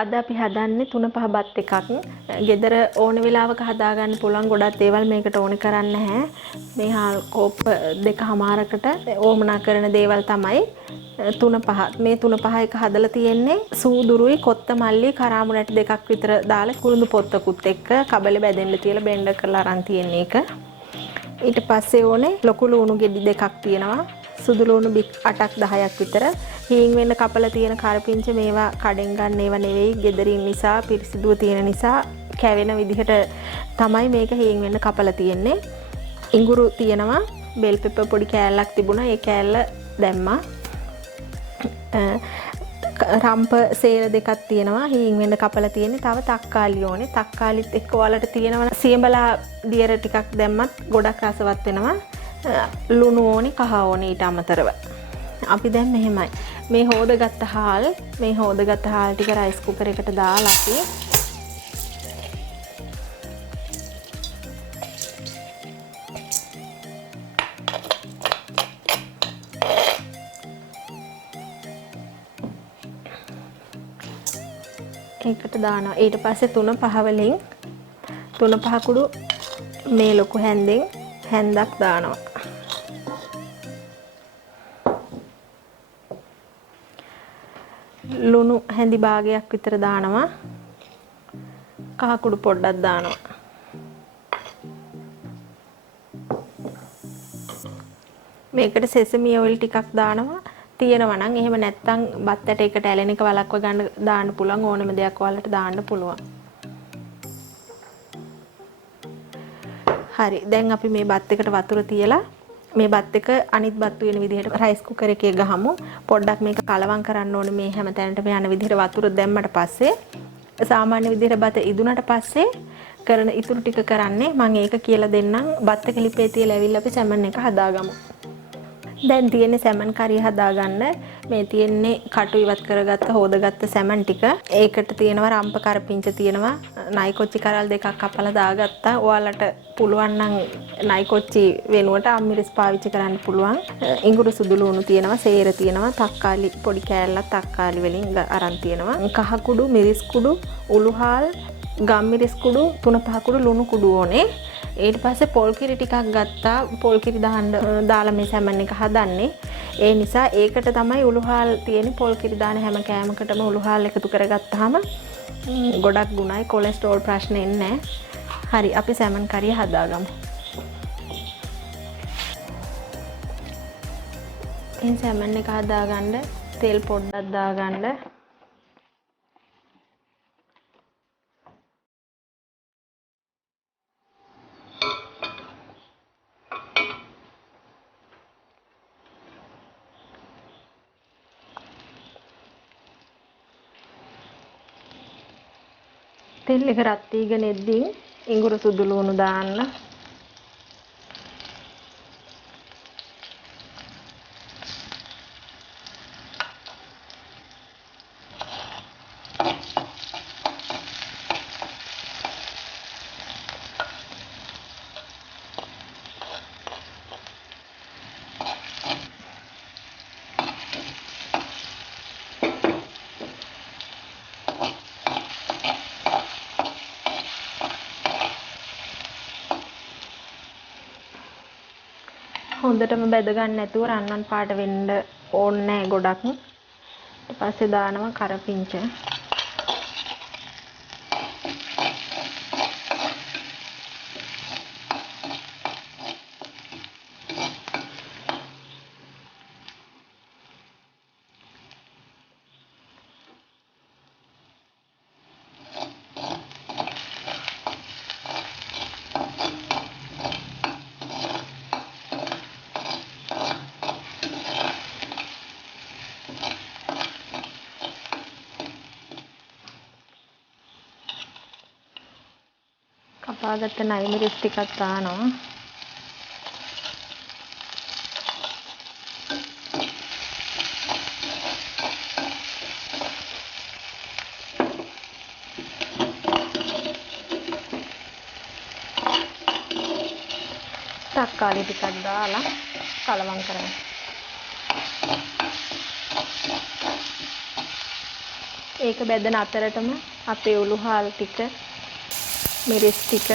අද අපි හදන්නේ තුන පහ බත් එකක්. ගෙදර ඕන වෙලාවක හදාගන්න පුළුවන් ගොඩක් දේවල් මේකට ඕන කරන්නේ නැහැ. මේ හාල් කෝප්ප දෙකමාරකට ඕමනා කරන දේවල් තමයි තුන පහ. මේ තුන පහ එක හදලා තියෙන්නේ සූදුරුයි කොත්තමල්ලි කරාමු නැටි දෙකක් විතර දාලා කුළුඳු පොත්තකුත් එක්ක කබලේ බැදෙන්න තියලා බෙන්ඩර් කරලා අරන් තියෙන එක. ඊට පස්සේ ඕනේ ලොකු ලුණු ගෙඩි දෙකක් තියෙනවා. සුදු ලුණු බික් 8ක් 10ක් විතර. හීන් වෙන්න කපලා තියෙන කරපිංච මේවා කඩෙන් ගන්න ඒවා නෙවෙයි. ගෙදරින් නිසා පිරිසිදුව තියෙන නිසා කැවෙන විදිහට තමයි මේක හීන් වෙන්න කපලා තියෙන්නේ. ඉඟුරු තියෙනවා. බෙල් පෙපර් පොඩි කෑල්ලක් තිබුණා. ඒ කෑල්ල දැම්මා. රම්ප සේර දෙකක් තියෙනවා. හීන් වෙන්න කපලා තියෙන්නේ. තව තක්කාලි ඕනේ. තක්කාලිත් එක්ක ඔයාලට තියෙනවා සියඹලා දියර ටිකක් දැම්මත් ගොඩක් රසවත් වෙනවා. ලුණු ඕනේ, කහ ඕනේ ඊට අමතරව. අපි දැන් මෙහෙමයි. මේ හොදගත්ත හාල් ටික රයිස් කුකර් එකට දාලා අපි ඒකට දානවා. ඊට පස්සේ තුන පහ වලින් තුන පහ කුඩු මේ ලොකු හැන්දෙන් හැන්දක් දානවා. ලුණු හැඳි භාගයක් විතර දානවා. කහ කුඩු පොඩ්ඩක් දානවා. මේකට සෙසමි ඔයිල් ටිකක් දානවා. තියෙනවා නම් එහෙම නැත්නම් බත් ඇට එකට ඇලෙන එක වලක්ව ගන්න දාන්න පුළුවන්. ඕනම දෙයක් ඔයාලට දාන්න පුළුවන්. හරි. දැන් අපි මේ බත් එකට වතුර තියලා මේ බත් එක අනිත් බත් වෙන විදිහට රයිස් කුකර් එකේ ගහමු. පොඩ්ඩක් මේක කලවම් කරන්න ඕනේ මේ හැම තැනටම යන විදිහට වතුර දැම්මට පස්සේ සාමාන්‍ය විදිහට බත ඉදුණට පස්සේ කරන ඉතුරු ටික කරන්නේ මම ඒක කියලා දෙන්නම්. බත් එක ලිපේ තියලා ඇවිල්ලා අපි සැමන් එක හදාගමු. දැන් තියෙන්නේ සැමන් කරිය හදාගන්න. මේ තියෙන්නේ කටු ඉවත් කරගත්ත හොදගත්ත සැමන් ටික. ඒකට තියෙනවා රම්ප කරපිංච තියෙනවා. නයි කොච්චි කරල් දෙකක් කපලා දාගත්තා. ඔයාලට පුළුවන් නම් නයි කොච්චි වෙනුවට අම්මිරිස් පාවිච්චි කරන්න පුළුවන්. ඉඟුරු සුදු ලුණු තියෙනවා, සේර තියෙනවා, තක්කාලි පොඩි කෑල්ලක් තක්කාලි වලින් අරන් තියෙනවා. කහ කුඩු, මිරිස් කුඩු, උළුහාල්, ගම්මිරිස් කුඩු, තුන පහ කුඩු ලුණු කුඩු ඕනේ. ඊට පස්සේ පොල් කිරි ටිකක් ගත්තා. පොල් කිරි දාලා මේ සැමන් එක හදන්නේ. ඒ නිසා ඒකට තමයි උළුහාල් තියෙන්නේ. පොල් කිරි දාන හැම කෑමකටම උළුහාල් එකතු කරගත්තාම ගොඩක් ගුණයි. කොලෙස්ටරෝල් ප්‍රශ්න එන්නේ නැහැ. හරි, අපි සැමන් කරිය හදාගමු. ඉතින් සැමන් එක හදාගන්න තෙල් පොඩ්ඩක් දාගන්න. තෙල් එක රත් වීගෙන එද්දී ඉඟුරු සුදු ලුණු දාන්න. හොඳටම බැද ගන්න නැතුව රන්වන් පාට වෙන්න ඕනේ නැහැ ගොඩක්. ඊට පස්සේ දානවා කරපිංච. කපාගත්ත නයි මිරිස් ටිකක් දානවා. තක්කාලි ටිකක් දාලා කලවම් කරන්න. ඒක බෙදන අතරටම අපේ උළු හාල් ටික, මිරිස් ටික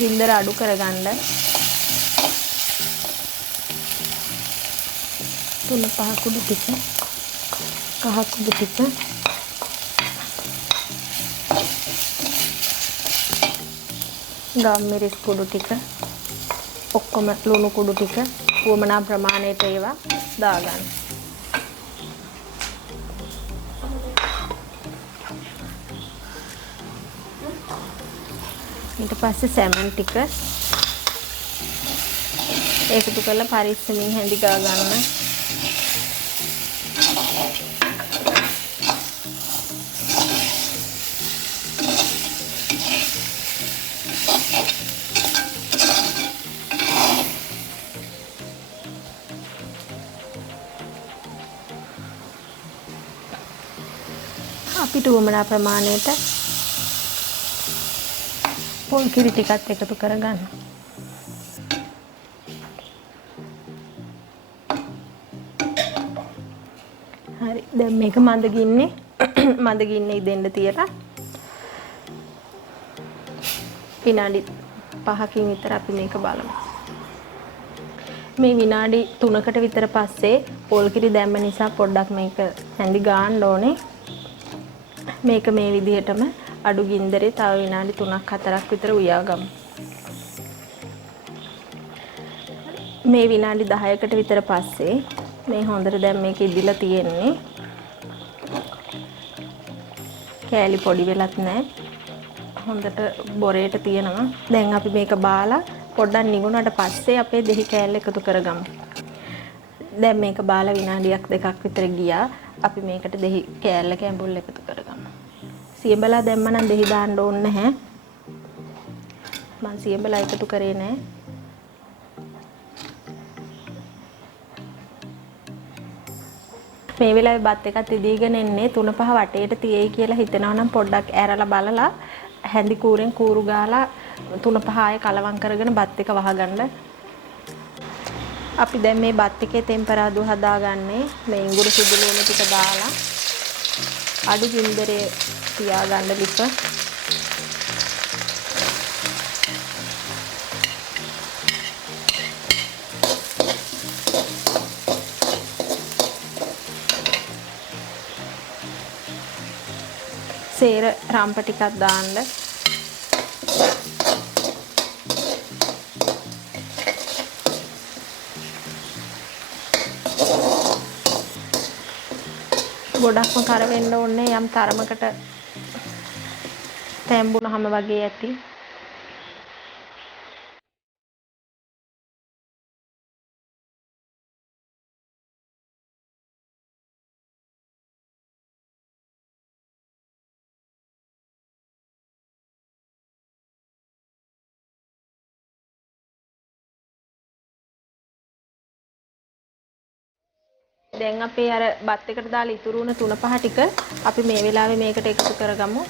ගින්දර අඩු කරගන්න. තුන පහ කුඩු ටික, කහ කුඩු ටික, ගම් මිරිස් කුඩු ටික, ඔක්කොම ලුණු කුඩු ටික වමනා ප්‍රමාණයට ඒවා දාගන්න. ඊට පස්සේ සැමන් ටික ඒකතු කරලා පරිස්සමින් හැඳි ගා ගන්න. අපිට වමනා ප්‍රමාණයට පොල් කිරි ටිකත් එකතු කරගන්න. හරි, දැන් මේක මඳ ගින්නේ ඉදෙන්න තියලා විනාඩි 5කින් විතර අපි මේක බලමු. මේ විනාඩි 3කට විතර පස්සේ පොල් කිරි දැම්ම නිසා පොඩ්ඩක් මේක හැඳි ගාන්න ඕනේ. මේක මේ විදිහටම අඩු ගින්දරේ තව විනාඩි 3ක් 4ක් විතර උයාගමු. මේ විනාඩි 10කට විතර පස්සේ මේ හොඳට දැන් මේක ඉදිලා තියෙන්නේ. කෑලි පොඩි වෙලත් නැහැ. හොඳට බොරේට තියෙනවා. දැන් අපි මේක බාලා පොඩ්ඩක් නිගුණාට පස්සේ අපේ දෙහි කෑල්ල එකතු කරගමු. දැන් මේක බාලා විනාඩියක් දෙකක් විතර ගියා. අපි මේකට දෙහි කෑල්ල කැඹුල් එකතු කරගමු. සියඹලා දැම්ම නම් දෙහි දාන්න ඕනේ නැහැ. මම සියඹලා එකතු කරේ නැහැ. මේ වෙලාවේ බත් එකත් ඉදීගෙන එන්නේ 3-5 වටේට තියෙයි කියලා හිතනවා නම් පොඩ්ඩක් ඇරලා බලලා හැඳි කූරෙන් කූරු ගාලා 3-5 ආයේ කලවම් කරගෙන බත් එක වහගන්න. අපි දැන් මේ බත් එකේ ටෙම්පරාදු හදාගන්නේ මේ ඉඟුරු සුදු ලුණු ටික දාලා අඩු ගින්දරේ තියාගන්න ලිප. සේර රම්ප ටිකක් දාන්න. ගොඩක්ම කර වෙන්න ඕනේ යම් තරමකට තැඹුනහම වගේ ඇති. දැන් අපි අර බත් එකට දාලා ඉතුරු වුණ 3-5 ටික අපි මේ වෙලාවේ මේකට එකතු කරගමු.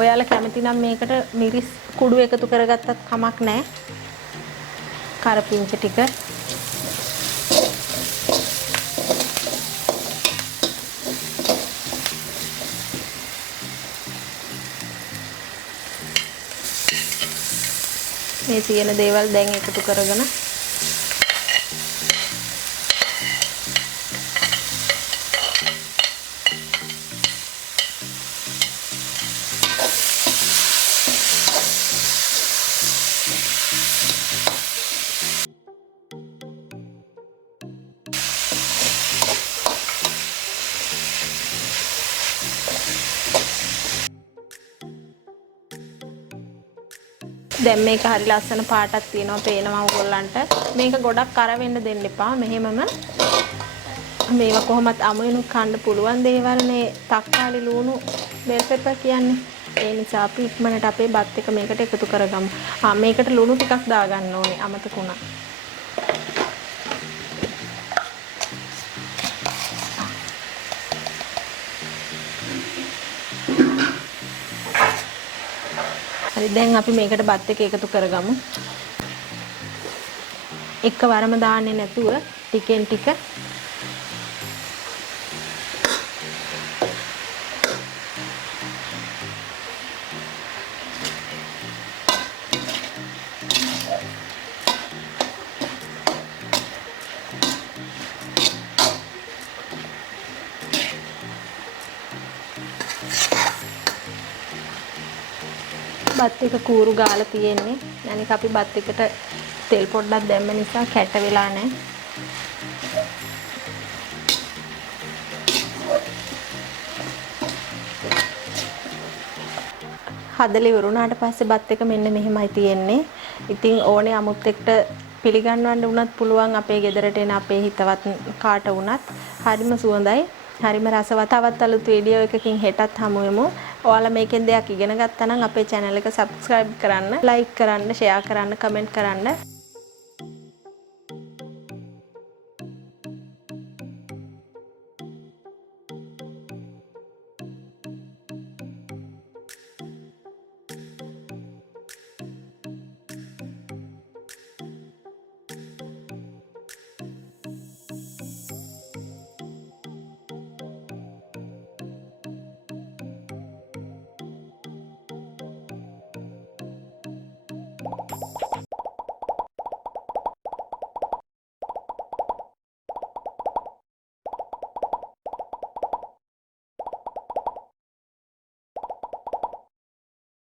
ඔයාලා කැමති නම් මේකට මිරිස් කුඩු එකතු කරගත්තත් කමක් නැහැ. කරපිංච ටික. මේ තියෙන දේවල් දැන් එකතු කරගෙන දැන් මේක හරි ලස්සන පාටක් තියෙනවා පේනවා ඔයගොල්ලන්ට. මේක ගොඩක් කර වෙන්න දෙන්න එපා. මෙහෙමම මේවා කොහොමත් අමුණු කන්න පුළුවන් දේවල් නේ තක්කාලි ලුණු බෙල් පෙපර් කියන්නේ. ඒ නිසා අපි ඉක්මනට අපේ බත් එක මේකට එකතු කරගමු. මේකට ලුණු ටිකක් දාගන්න ඕනේ අමතකුණා. හරි දැන් අපි මේකට බත් එක එකතු කරගමු. එකවරම දාන්නේ නැතුව ටිකෙන් ටික බත් එක කූරු ගාලා තියෙන්නේ. අනික අපි බත් එකට තෙල් පොඩ්ඩක් දැම්ම නිසා කැට වෙලා නැහැ. හදලා ඉවරුණාට පස්සේ බත් එක මෙන්න මෙහෙමයි තියෙන්නේ. ඉතින් ඕනේ අමුත් එක්ක පිළිගන්නවන්න වුණත් පුළුවන් අපේ ගෙදරට එන අපේ හිතවත් කාට වුණත්. හරිම සුවඳයි. හරිම රසවත්. තවත් අලුත් වීඩියෝ එකකින් හෙටත් හමු වෙමු. ඔයාලා මේකෙන් දෙයක් ඉගෙන ගත්තා නම් අපේ channel එක subscribe කරන්න, like කරන්න, share කරන්න, comment කරන්න.